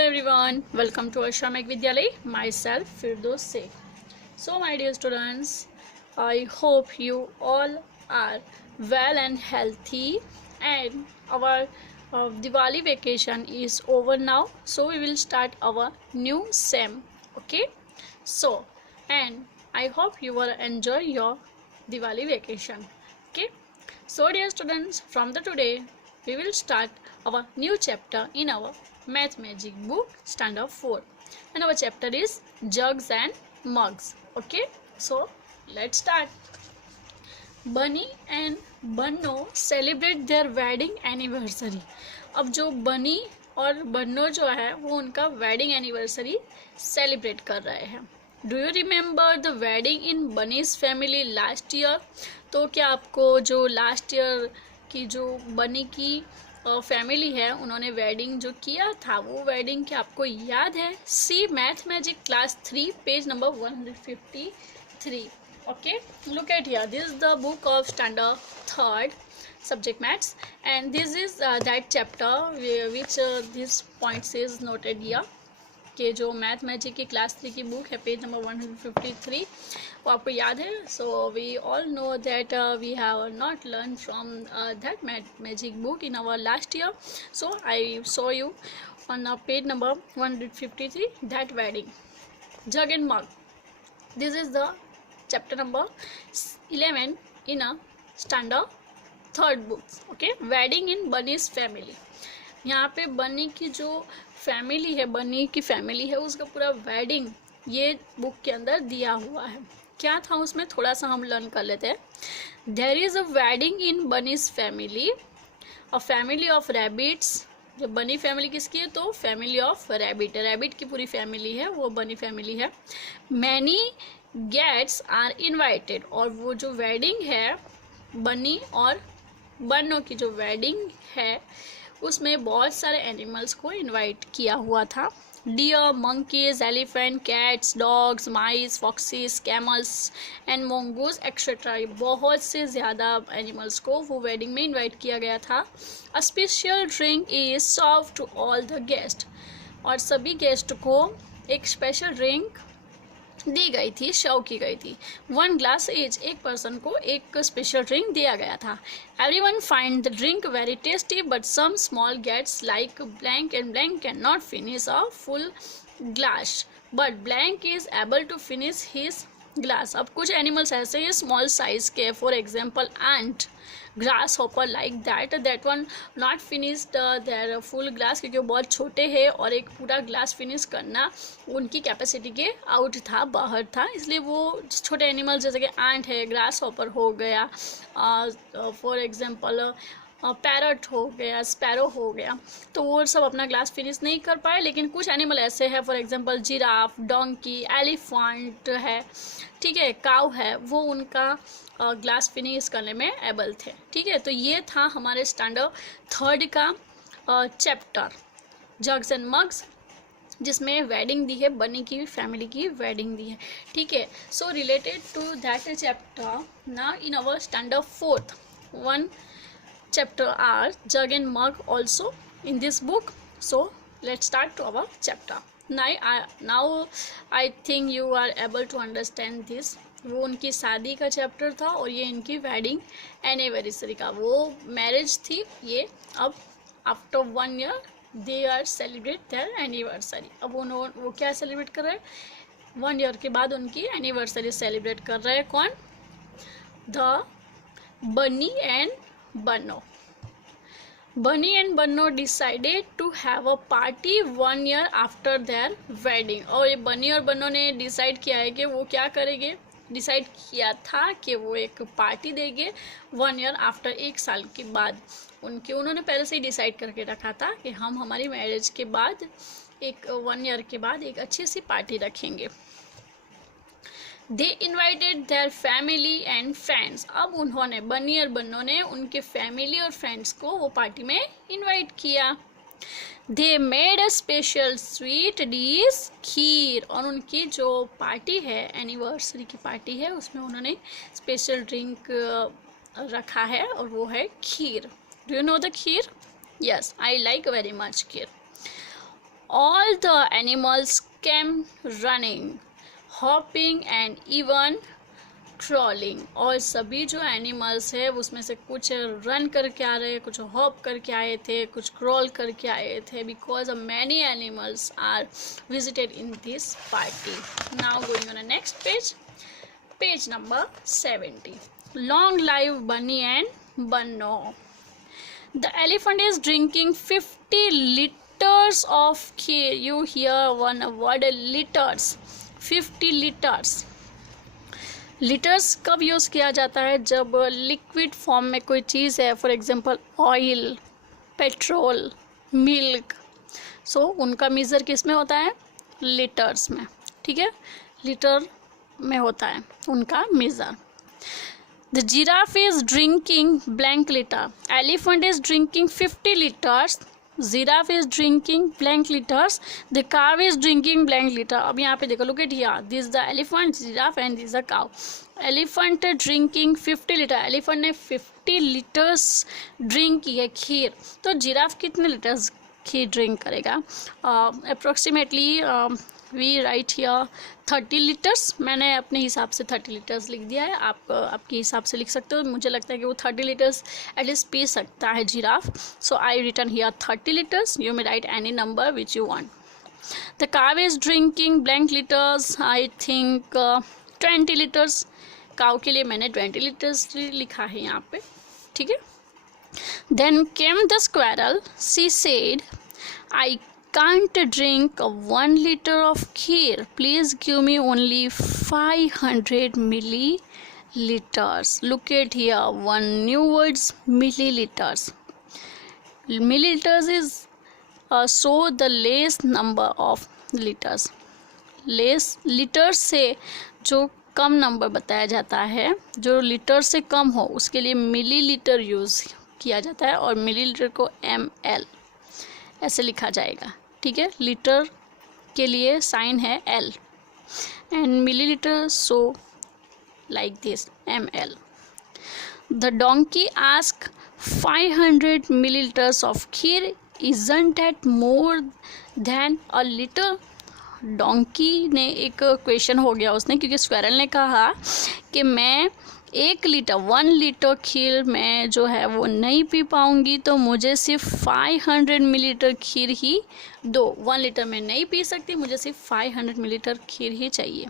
Hello everyone, welcome to Ashramik Vidyalay. Myself Firdos Sheikh. So my dear students, I hope you all are well and healthy, and our Diwali vacation is over now. So we will start our new sem. Okay. So and I hope you will enjoy your Diwali vacation. Okay. So dear students, from the today we will start our new chapter in our math magic book standard 4, and our chapter is jugs and mugs. Okay, so let's start. Bunny and Banno celebrate their wedding anniversary. अब जो बनी और बन्नो जो है वो उनका wedding anniversary celebrate कर रहे हैं. Do you remember the wedding in bunny's family last year? तो क्या आपको जो लास्ट ईयर की जो बनी की फैमिली है उन्होंने वेडिंग जो किया था वो वेडिंग क्या आपको याद है? See math magic class 3 page number 153. Okay, look at here. This is the book of standard 3rd subject maths, and this is that chapter which this points is noted here. कि जो math magic की class 3 की book है page number 153 वो आपको याद है. So we all know that we have not learn from that math magic book in our last year. So I saw you on page number 153 that wedding jug and mug. This is the chapter number 11 in a standard 3rd book. Okay, wedding in bunny's family. यहाँ पे बनी की जो family है, बनी की family है, उसका पूरा वेडिंग ये बुक के अंदर दिया हुआ है. क्या था उसमें थोड़ा सा हम लर्न कर लेते हैं. There is a wedding in bunny's family, a family of rabbits. जब बनी फैमिली किसकी है तो फैमिली ऑफ रैबिट, रैबिट की पूरी फैमिली है वो बनी फैमिली है. मैनी गेट्स आर इन्वाइटेड, और वो जो वेडिंग है बनी और बन्नो की जो वेडिंग है उसमें बहुत सारे एनिमल्स को इनवाइट किया हुआ था. Deer, monkeys, elephant, cats, dogs, mice, foxes, camels and mongoose etcetera. बहुत से ज़्यादा एनिमल्स को वो वेडिंग में इनवाइट किया गया था. A special drink is serve to all the guest, और सभी गेस्ट को एक स्पेशल ड्रिंक दी गई थी, सर्व की गई थी. 1 ग्लास ईच, एक पर्सन को एक स्पेशल ड्रिंक दिया गया था. Everyone find the drink very tasty but some small guests like blank and blank can not finish a full glass but blank is able to finish his glass. अब कुछ animals ऐसे हैं small size के, for example ant, grasshopper, like that one not finished their full glass, क्योंकि वो बहुत छोटे हैं और एक पूरा ग्लास फिनिश करना उनकी कैपेसिटी के आउट था, बाहर था. इसलिए वो छोटे एनिमल्स जैसे कि एंट है, ग्रास हॉपर हो गया, फॉर एग्जांपल पैरट हो गया, स्पैरो हो गया, तो वो सब अपना ग्लास फिनिश नहीं कर पाए. लेकिन कुछ एनिमल ऐसे हैं, for example giraffe, donkey, elephant है, ठीक है, काऊ है, वो उनका ग्लास फिनिश करने में एबल थे. ठीक है, तो ये था हमारे स्टैंडर्ड 3rd का चैप्टर जग्स एंड मग्स, जिसमें वेडिंग दी है, बनी की फैमिली की वेडिंग दी है. ठीक है, so related to that chapter now in our standard 4th 1 chapter are jug and mug also in this book. So let's start to our chapter. Now I think you are able to understand this. वो उनकी शादी का chapter था और ये इनकी wedding anniversary का, वो मैरिज थी ये. अब after 1 year they are celebrate their anniversary. अब वो क्या सेलिब्रेट कर रहे हैं? 1 year के बाद उनकी एनिवर्सरी सेलिब्रेट कर रहे हैं. कौन? द बनी and Banno. Bunny and Banno decided to have a party 1 year after their wedding. और ये बनी और बन्नो ने डिसाइड किया है कि वो क्या करेंगे, डिसाइड किया था कि वो एक पार्टी देंगे 1 year आफ्टर, 1 साल के बाद. उन्होंने पहले से ही डिसाइड करके रखा था कि हम हमारी मैरिज के बाद एक 1 year के बाद एक अच्छी सी पार्टी रखेंगे. They invited their family and friends. अब उन्होंने, बनी और बन्नो ने, उनके फैमिली और फ्रेंड्स को वो पार्टी में इन्वाइट किया. They made a special sweet dish kheer, और उनकी जो पार्टी है, एनिवर्सरी की पार्टी है, उसमें उन्होंने स्पेशल ड्रिंक रखा है और वो है खीर. Do you know the kheer? Yes, I like very much kheer. All the animals came running, hopping and even crawling. और सभी जो एनिमल्स है उसमें से कुछ रन करके आ रहे, कुछ हॉप करके आए थे, कुछ क्रॉल करके आए थे, because many animals are visited in this party. Now going on next page, page number 70. Long live Bunny and Bunno. The elephant is drinking 50 liters of kheer. You hear one word, liters. 50 liters. Litres कब use किया जाता है? जब liquid form में कोई चीज़ है, for example oil, petrol, milk, so उनका मेज़र किस में होता है? लीटर्स में. ठीक है, लीटर में होता है उनका measure. The giraffe is drinking blank liter. Elephant is drinking 50 liters. Giraffe is drinking blank liters. The cow is drinking blank liter. अब यहाँ पे देखो, look at here. This is the elephant, giraffe and this is the cow. Elephant drinking 50 liter. Elephant ने 50 liters drink की है खीर. तो giraffe कितने liters खीर ड्रिंक करेगा? Approximately we write here 30 litres. मैंने अपने हिसाब से 30 लीटर्स लिख दिया है. आप आपके हिसाब से लिख सकते हो. मुझे लगता है कि वो 30 लीटर्स एटलीस्ट पी सकता है giraffe. So I return here 30 litres. You may write any number which you want. The cow is drinking blank litres. I think 20 litres. Cow के लिए मैंने 20 लीटर्स लिखा है यहाँ पे. ठीक है. Then came the squirrel. She said, I can't drink 1 liter of kheer. Please give me only 500 milliliters. Look at here, one new words, milliliters. Milliliters is so the less number of liters. less liters से जो कम number बताया जाता है, जो litre से कम हो, उसके लिए मिलीलीटर यूज़ किया जाता है. और मिलीलीटर को ml ऐसे लिखा जाएगा. ठीक है, लीटर के लिए साइन है L and millilitre so like this ml. The donkey ask 500 milliliters of kheer. Isn't that more than a liter? Donkey ने एक क्वेश्चन हो गया उसने, क्योंकि स्क्वायरल ने कहा कि मैं 1 लीटर खीर में जो है वो नहीं पी पाऊंगी, तो मुझे सिर्फ 500 मिलीलीटर खीर ही दो. 1 लीटर में नहीं पी सकती, मुझे सिर्फ 500 मिलीलीटर खीर ही चाहिए.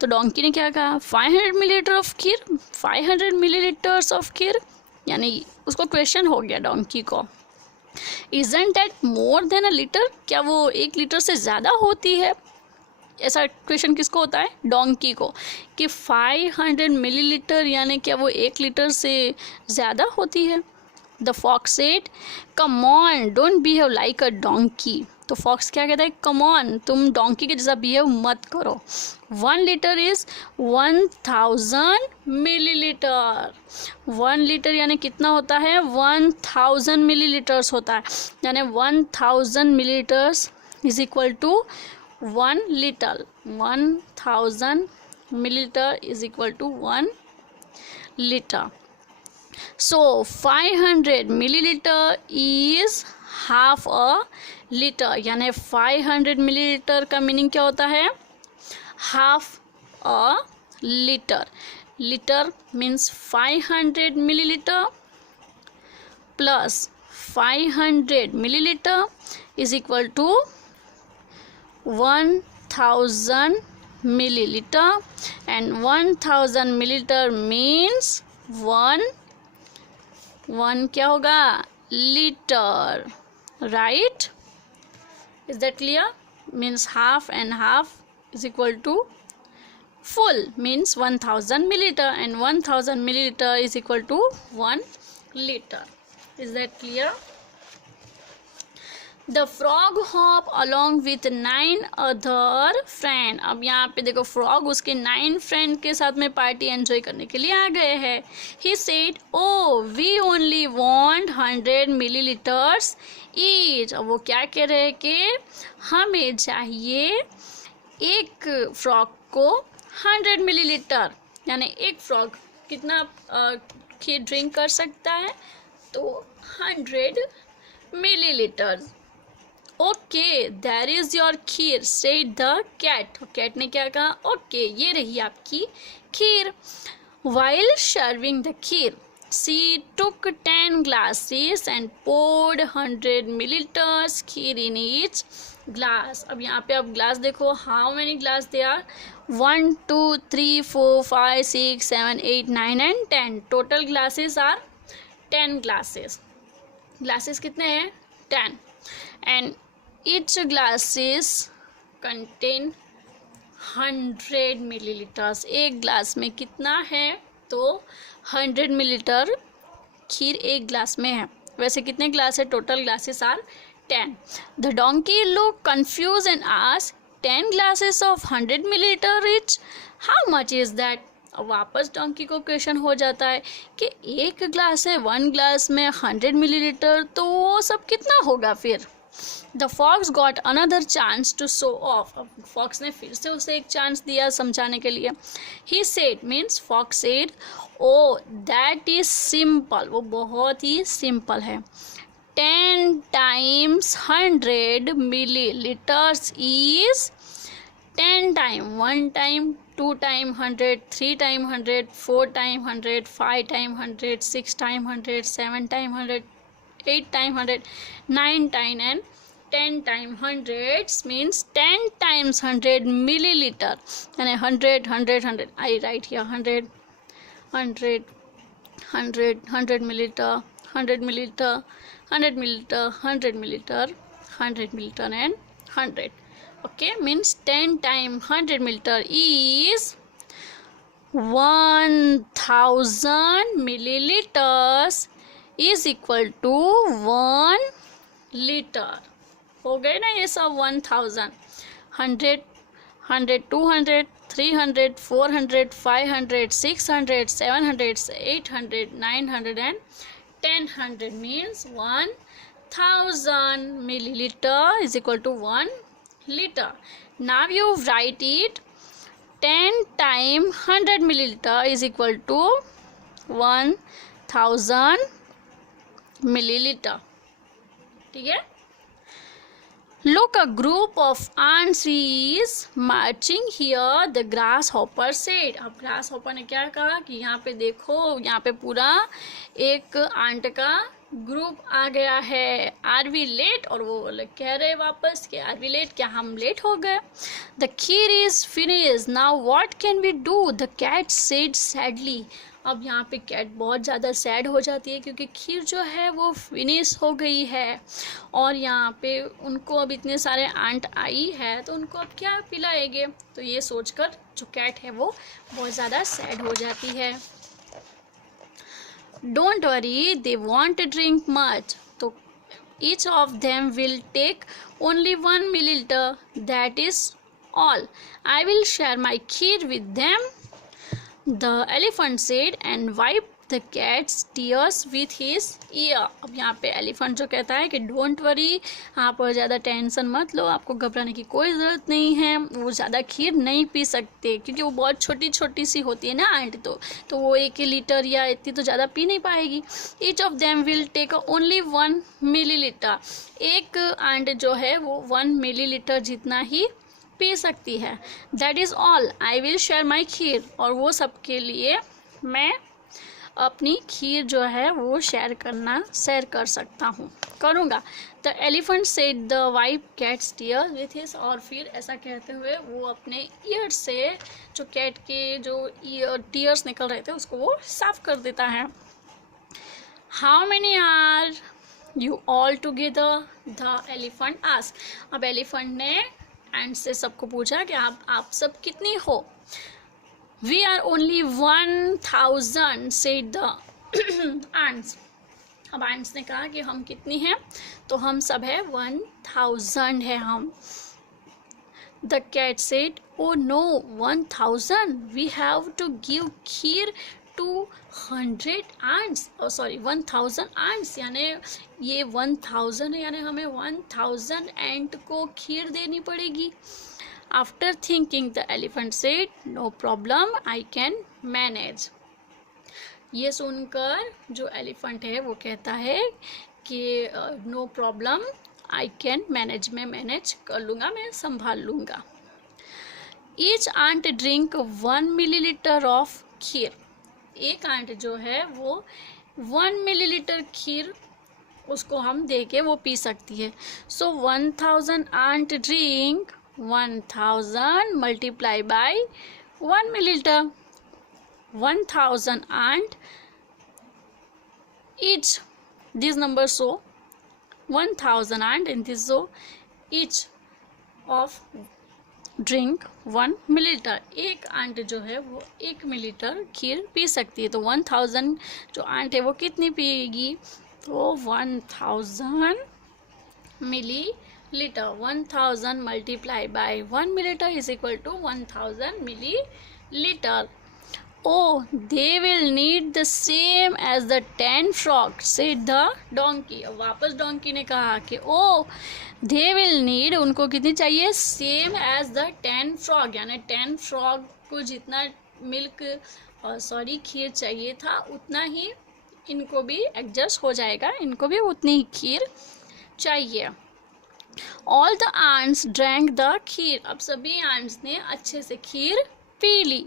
तो डोंकी ने क्या कहा? 500 millilitre of kheer, 500 millilitres of kheer. यानी उसको क्वेश्चन हो गया डोंकी को. Isn't that more than a liter? क्या वो 1 लीटर से ज़्यादा होती है? ऐसा क्वेश्चन किसको होता है? डोंकी को. कि 500 मिलीलीटर यानी क्या वो 1 लीटर से ज़्यादा होती है? The fox said, come on, don't behave like a donkey. तो फॉक्स क्या कहता है? कम ऑन, तुम डोंकी के जैसा बिहेव मत करो. 1 लीटर इज 1000 मिलीलीटर. 1 लीटर यानी कितना होता है? 1000 मिलीलीटर्स होता है. यानी 1000 millilitres is equal to 1 liter. 1000 milliliter is equal to 1 liter. So 500 milliliter is half a liter. यानी 500 milliliter का मीनिंग क्या होता है? half a liter. Liter means 500 milliliter plus 500 milliliter is equal to 1000 milliliter, and 1000 milliliter means 1 क्या होगा? liter, right? Is that clear? Means half and half is equal to full, means 1000 milliliter, and 1000 milliliter is equal to 1 liter. Is that clear? The frog hop along with 9 other friend. अब यहाँ पे देखो, frog उसके 9 friend के साथ में party enjoy करने के लिए आ गए हैं. He said, oh, we only want 100 milliliters each. अब वो क्या कह रहे हैं कि हमें चाहिए एक फ्रॉग को 100 मिलीलीटर. यानी एक फ्रॉग कितना खीर ड्रिंक कर सकता है? तो 100 millilitre. Okay there is your kheer said the cat. Cat ने क्या कहा? ओके ये रही आपकी खीर। While serving the kheer she took 10 glasses and poured 100 milliliters kheer in each glass। अब यहाँ पे आप ग्लास देखो, how many glass they are? 1 2 3 4 5 6 7 8 9 and 10। total glasses are 10 glasses। glasses कितने हैं? 10। and each glasses contain 100 milliliters। एक ग्लास में कितना है? तो 100 मिलीलीटर खीर एक ग्लास में है। वैसे कितने ग्लास है? Total glasses are 10। The donkey look confuse and ask 10 glasses of 100 millilitre each, how much is that? अब वापस डोंकी को क्वेश्चन हो जाता है कि एक ग्लास है, 1 ग्लास में 100 मिलीलीटर, तो वो सब कितना होगा फिर? The fox got another chance to show off. अब फॉक्स ने फिर से उसे एक चांस दिया समझाने के लिए। He said means fox said, oh that is simple. वो बहुत ही सिंपल है। 10 times 100 milliliters is 10 time, 1 time, 2 time 100, 3 time 100, 4 time 100, 5 time 100, 6 time 100, 7 time 100, 8 time 100, 9 time and 10 time 100 means 10 times 100 milliliter and 100 100 100 I write here 100 100 100 100 milliliter 100 milliliter 100 milliliter 100 milliliter 100 milliliter and 100. Okay, means 10 times 100 milliliter is 1000 milliliters is equal to 1 liter। हो गए ना ये सब? 1000, 100 100 200 300 400 500 600 700 800 900 and 1000 means 1000 milliliter is equal to 1 liter. Now you write it 10 times 100 milliliter is equal to 1000 milliliter। ठीक है? Look, a group of ants is marching here, the grasshopper said। अब grasshopper ने क्या कहा कि यहाँ पे देखो, यहाँ पे पूरा एक आंट का ग्रुप आ गया है। Are we late? और वो कह रहे वापस कि आर वी लेट, क्या हम लेट हो गए? The kheer is finish now what can we do? The cat said sadly. अब यहाँ पे कैट बहुत ज़्यादा सैड हो जाती है क्योंकि खीर जो है वो फिनिश हो गई है और यहाँ पे उनको अब इतने सारे आंट आई है तो उनको अब क्या पिलाएंगे? तो ये सोचकर जो कैट है वो बहुत ज़्यादा सैड हो जाती है। Don't worry they want drink much, तो each of them will take only 1 milliliter, that is all. I will share my kheer with them, the elephant said and wiped the cat's tears with his ear। अब यहाँ पे elephant जो कहता है कि don't worry, आप ज़्यादा टेंशन मत लो, आपको घबराने की कोई ज़रूरत नहीं है। वो ज़्यादा खीर नहीं पी सकते क्योंकि वो बहुत छोटी छोटी सी होती है ना आंट, तो वो 1 लीटर या इतनी तो ज़्यादा पी नहीं पाएगी। Each of them will take only 1 milliliter। एक आंट जो है वो 1 milliliter जितना ही पी सकती है। That is all, I will share my kheer. और वो सबके लिए मैं अपनी खीर जो है वो शेयर कर सकता हूँ, करूँगा। The elephant said the wipe cats tear with his. और फिर ऐसा कहते हुए वो अपने ईयर से जो कैट के जो टीयर्स निकल रहे थे उसको वो साफ कर देता है। How many are you all together? The elephant ask. अब एलिफेंट ने एंड से सबको पूछा कि आप सब कितनी हो? We are only 1000 said the ants. अब एंड्स ने कहा कि हम कितनी हैं? तो हम सब है 1000 है हम। The cat said, oh no 1000, we have to give kheer to 100 ants, और सॉरी 1000 ants, यानी ये 1000 है यानी हमें 1000 एंट को खीर देनी पड़ेगी। After thinking the elephant said, no problem, I can manage. ये सुनकर जो एलिफेंट है वो कहता है कि no problem, I can manage, मैं मैनेज कर लूँगा, मैं संभाल लूँगा। Each ant drink 1 millilitre of kheer, एक आंट जो है वो 1 मिलीलीटर खीर उसको हम दे के वो पी सकती है। So 1000 ant drink 1000 multiply by 1 millilitre, 1000 ant each, these numbers so 1000 and this so each of drink 1 millilitre, एक आंट जो है वो 1 मिलीलीटर खीर पी सकती है। तो 1000 जो आंट है वो कितनी पिएगी, तो 1000 millilitre, 1000 multiply by 1 millilitre is equal to 1000 millilitre. Oh, they will need the same as the 10 frogs, said the donkey. अब वापस डोंकी ने कहा कि oh, they will need, उनको कितनी चाहिए, same as the 10 frog, यानी 10 frog को जितना मिल्क खीर चाहिए था उतना ही इनको भी एडजस्ट हो जाएगा, इनको भी उतनी ही खीर चाहिए। All the ants drank the खीर, अब सभी ants ने अच्छे से खीर पी ली।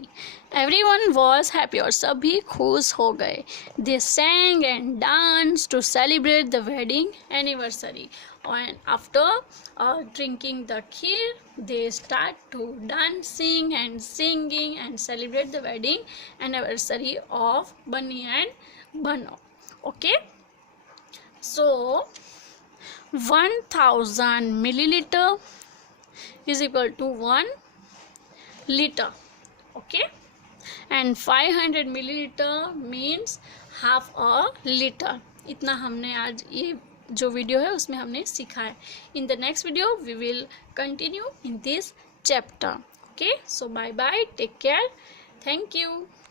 Everyone was happy, और सभी खुश हो गए। They sang and danced to celebrate the wedding anniversary. And after drinking the kheer, they start to dancing and singing and celebrate the wedding anniversary of Bunny and Bano. Okay, so 1000 milliliter is equal to 1 liter. Okay, and 500 milliliter means half a liter. इतना हमने आज ये जो video है उसमें हमने सीखा है। In the next video we will continue in this chapter. Okay, so bye bye, take care, thank you.